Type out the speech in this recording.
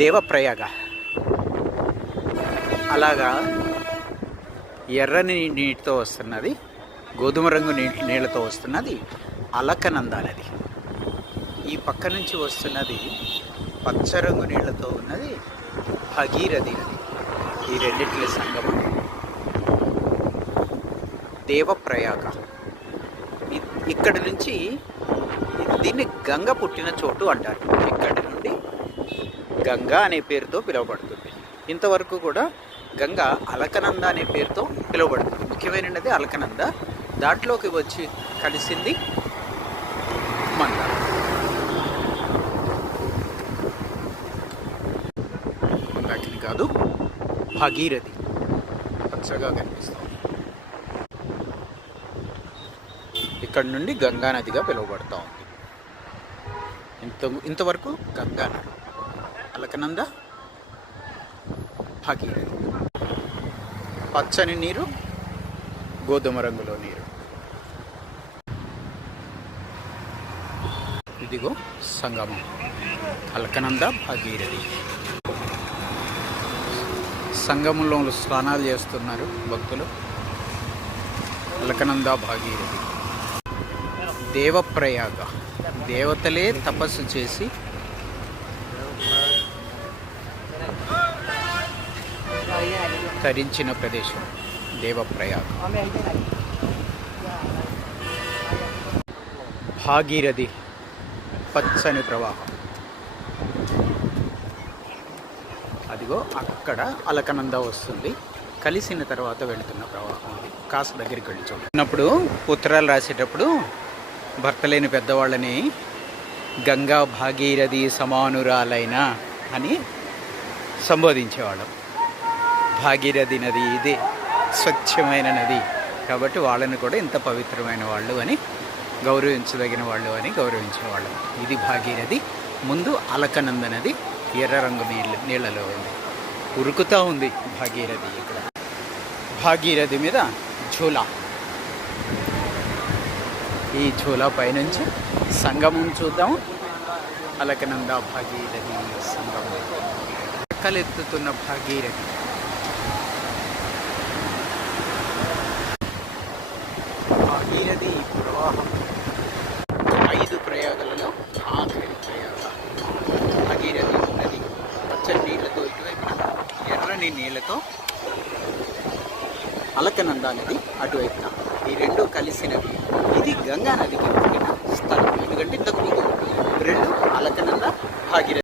దేవప్రయాగ. అలాగా ఎర్రని నీటితో వస్తున్నది, గోధుమ రంగు నీళ్ళతో వస్తున్నది అలకనంద నది. ఈ పక్క నుంచి వస్తున్నది పచ్చరంగు నీళ్లతో ఉన్నది భగీరథి నది. ఈ రెండింటి సంగమం దేవప్రయాగ. ఇక్కడ నుంచి దీన్ని గంగ పుట్టిన చోటు అంటారు. ఇక్కడి నుండి గంగా అనే పేరుతో పిలువబడుతుంది. ఇంతవరకు కూడా గంగ అలకనంద అనే పేరుతో పిలువబడుతుంది. ముఖ్యమైనది అలకనంద. దాంట్లోకి వచ్చి కలిసింది మందారం. మందాకిని కాదు, భగీరథి పచ్చగా కనిపిస్తుంది. ఇక్కడ నుండి గంగా నదిగా పిలువబడుతూ ఉంది. ఇంతవరకు గంగా నది, అలకనంద, భగీరథి. పచ్చని నీరు, గోధుమ రంగులో నీరు. ఇదిగో సంగమం అలకనంద, భగీరథి. సంగమంలో స్నానాలు చేస్తున్నారు భక్తులు. అలకనంద, భగీరథి. దేవప్రయాగ, దేవతలే తపస్సు చేసి తరించిన ప్రదేశం దేవప్రయాగ. భాగీరథి పచ్చని ప్రవాహం. అదిగో అక్కడ అలకనంద వస్తుంది. కలిసిన తర్వాత వెళుతున్న ప్రవాహం అది. కాస్త దగ్గరికి వెళ్ళి చూడప్పుడు ఉత్తరాలు రాసేటప్పుడు భర్త లేని పెద్దవాళ్ళని గంగా భాగీరథి సమానురాలైన అని సంబోధించేవాళ్ళం. భాగీరథి నది ఇదే స్వచ్ఛమైన నది కాబట్టి వాళ్ళని కూడా ఇంత పవిత్రమైన వాళ్ళు అని గౌరవించదగిన వాళ్ళు అని గౌరవించేవాళ్ళం. ఇది భాగీరథి. ముందు అలకనంద నది ఎర్ర రంగు నీళ్ళలో ఉంది, ఉరుకుతూ ఉంది భాగీరథి. ఇక్కడ భాగీరథి మీద ఝూలా. ఈ ఝూలా పైనుంచి సంగమం చూద్దాము. అలకనంద భాగీరథి సంగమం. ఎక్కలెత్తుతున్న భాగీరథి. భాగీరథి ప్రవాహం 5 ప్రయాగలలో ఆఖరి ప్రయాగ భాగీరథి నది. పచ్చని నీళ్లతో ఇటువైపున, ఎర్రని నీళ్లతో అలకనంద నది అటువైపున. ఈ రెండు కలిసినవి. ఇది గంగా నదికి పుట్టిన స్థలం. ఎందుకంటే ఇంతకుముందు రెండు అలకనంద, భాగీరథి.